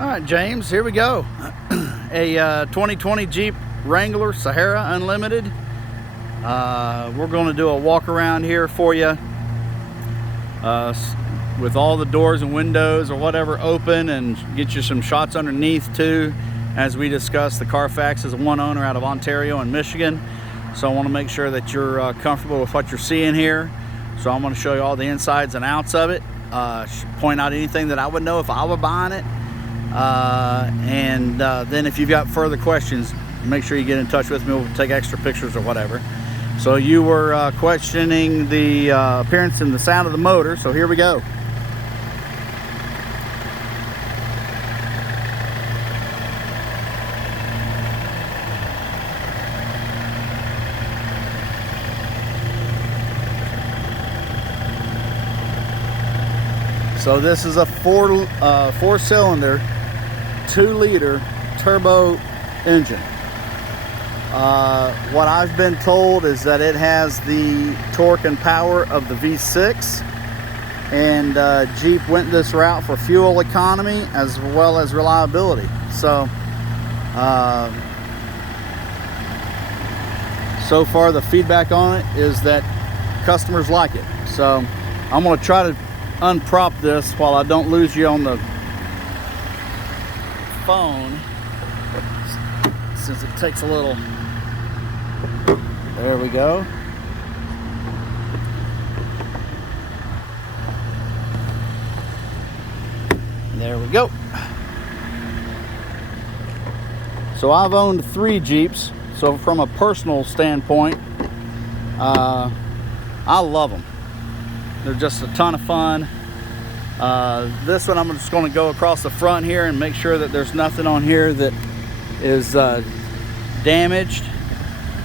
All right, James, here we go. A 2020 Jeep Wrangler Sahara Unlimited. We're going to do a walk around here for you with all the doors and windows or whatever open, and get you some shots underneath too. As we discussed, the Carfax is a one owner out of Ontario and Michigan, so I want to make sure that you're comfortable with what you're seeing here. So I'm going to show you all the insides and outs of it, point out anything that I would know if I were buying it, and then if you've got further questions, make sure you get in touch with me. We'll take extra pictures or whatever. So you were questioning the appearance and the sound of the motor, so here we go. So this is a four-cylinder, 2-liter turbo engine. What I've been told is that it has the torque and power of the V6, and Jeep went this route for fuel economy as well as reliability. So so far the feedback on it is that customers like it. So I'm going to try to unprop this while I don't lose you on the phone, since it takes a little. There we go. There we go. So I've owned 3 Jeeps, so from a personal standpoint, I love them. They're just a ton of fun. This one, I'm just going to go across the front here and make sure that there's nothing on here that is damaged,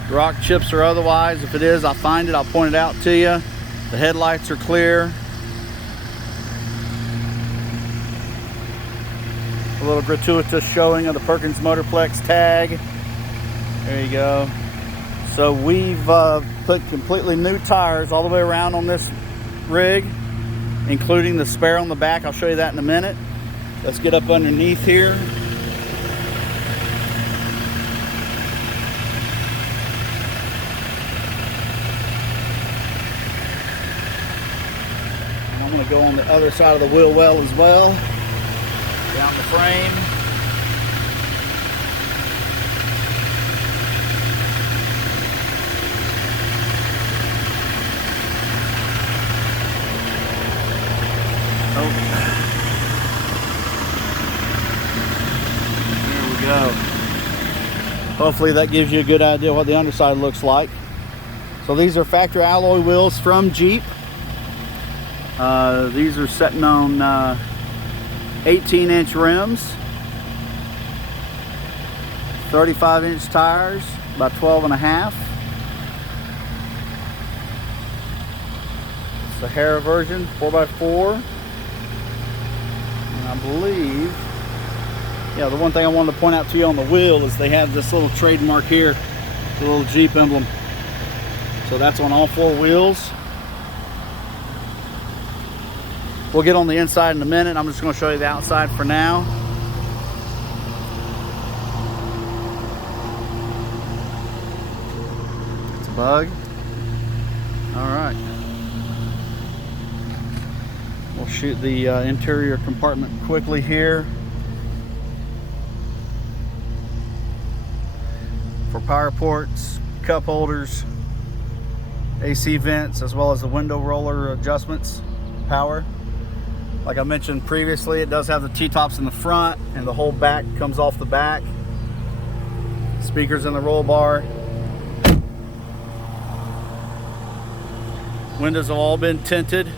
rock chips or otherwise. If it is, I'll find it, I'll point it out to you. The headlights are clear. A little gratuitous showing of the Perkins Motorplex tag. There you go. So we've put completely new tires all the way around on this rig, including the spare on the back. I'll show you that in a minute. Let's get up underneath here. And I'm going to go on the other side of the wheel well as well, down the frame. Go. Hopefully that gives you a good idea what the underside looks like. So these are factory alloy wheels from Jeep. These are sitting on 18-inch rims, 35-inch tires, about 12.5. Sahara version, 4x4. And I believe, yeah, the one thing I wanted to point out to you on the wheel is they have this little trademark here, the little Jeep emblem. So that's on all 4 wheels. We'll get on the inside in a minute. I'm just going to show you the outside for now. It's a bug. All right. We'll shoot the interior compartment quickly here. For power ports, cup holders, AC vents, as well as the window roller adjustments, power. Like I mentioned previously, it does have the T-tops in the front, and the whole back comes off the back. Speakers in the roll bar. Windows have all been tinted,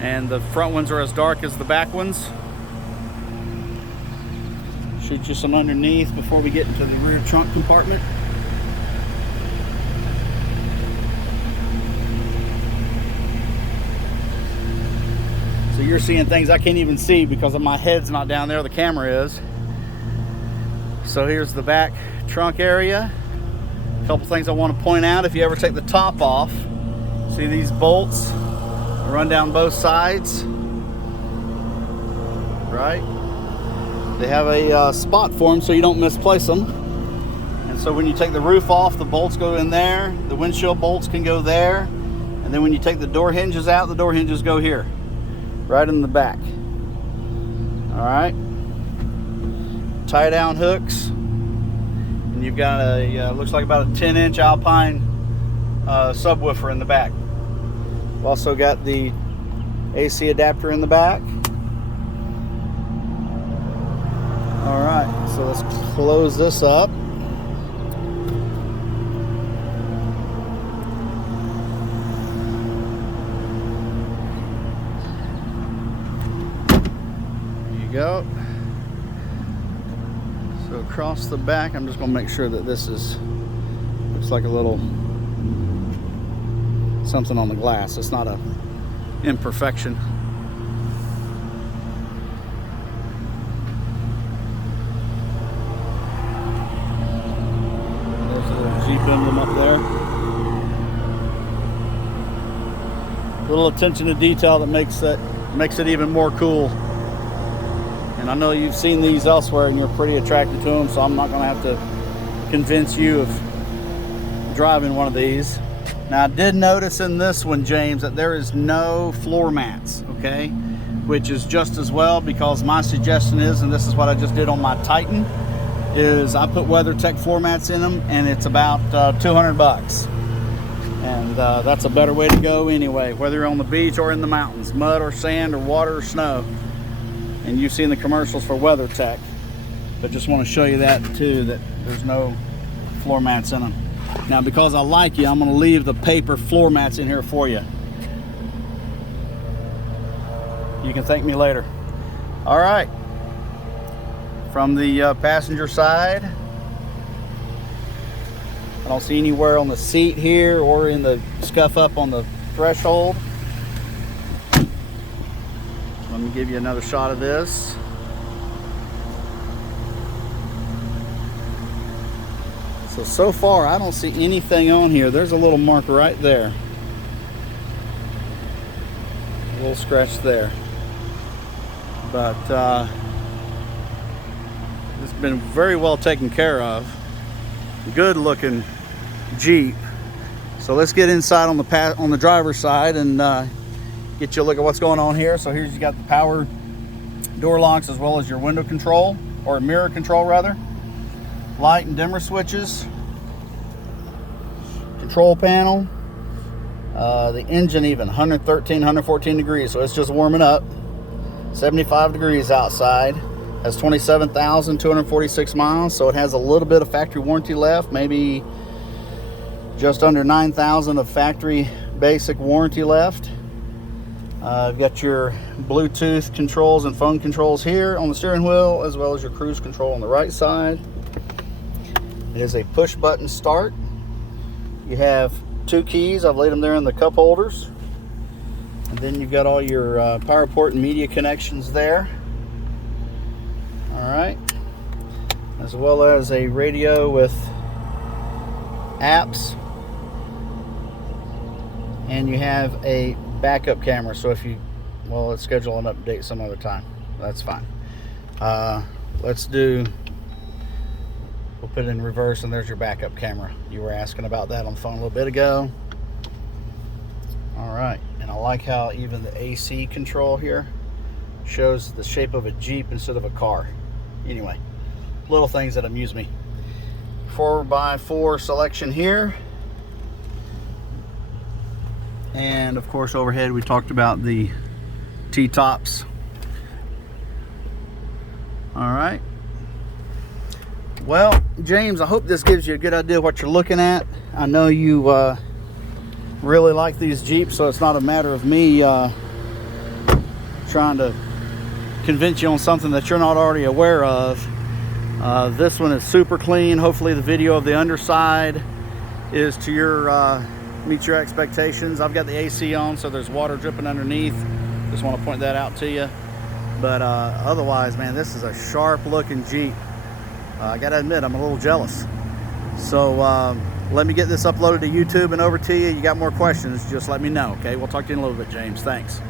and the front ones are as dark as the back ones. Shoot you some underneath before we get into the rear trunk compartment. So you're seeing things I can't even see because my head's not down there, the camera is. So here's the back trunk area. A couple things I want to point out. If you ever take the top off, see these bolts run down both sides, right? They have a spot for them so you don't misplace them. And so when you take the roof off, the bolts go in there. The windshield bolts can go there. And then when you take the door hinges out, the door hinges go here, right in the back. All right. Tie down hooks. And you've got a, looks like about a 10-inch Alpine subwoofer in the back. We've also got the AC adapter in the back. All right, so let's close this up. There you go. So across the back, I'm just gonna make sure that this is, looks like a little something on the glass. It's not a imperfection. There's a little Jeep emblem up there. Little attention to detail that makes it even more cool. And I know you've seen these elsewhere and you're pretty attracted to them, so I'm not going to have to convince you of driving one of these. Now, I did notice in this one, James, that there is no floor mats, okay? Which is just as well, because my suggestion is, and this is what I just did on my Titan, is I put WeatherTech floor mats in them, and it's about 200 bucks. And that's a better way to go anyway, whether you're on the beach or in the mountains, mud or sand or water or snow. And you've seen the commercials for WeatherTech, but just want to show you that too, that there's no floor mats in them. Now, because I like you, I'm going to leave the paper floor mats in here for you. You can thank me later. All right. From the passenger side, I don't see anywhere on the seat here or in the scuff up on the threshold. Let me give you another shot of this. So far, I don't see anything on here. There's a little mark right there. A little scratch there. But it's been very well taken care of. Good looking Jeep. So let's get inside on the driver's side and get you a look at what's going on here. So here's, you got the power door locks as well as your window control, or mirror control rather. Light and dimmer switches. Control panel. The engine even 113, 114 degrees, so it's just warming up. 75 degrees outside. Has 27,246 miles, so it has a little bit of factory warranty left, maybe just under 9,000 of factory basic warranty left. You've got your Bluetooth controls and phone controls here on the steering wheel, as well as your cruise control on the right side. It is a push button start. You have 2 keys. I've laid them there in the cup holders. And then you've got all your power port and media connections there. All right. As well as a radio with apps. And you have a backup camera. So if you, well, let's schedule an update some other time. That's fine. Let's do, we'll put it in reverse, and there's your backup camera. You were asking about that on the phone a little bit ago. All right, and I like how even the AC control here shows the shape of a Jeep instead of a car. Anyway, little things that amuse me. 4x4 selection here. And of course overhead, we talked about the T-tops. All right. Well, James, I hope this gives you a good idea of what you're looking at. I know you really like these Jeeps, so it's not a matter of me trying to convince you on something that you're not already aware of. This one is super clean. Hopefully the video of the underside is to your meet your expectations. I've got the AC on, so there's water dripping underneath. Just want to point that out to you. But otherwise, man, this is a sharp looking Jeep. I gotta admit, I'm a little jealous. So let me get this uploaded to YouTube and over to you. You got more questions, just let me know, okay? We'll talk to you in a little bit, James. Thanks.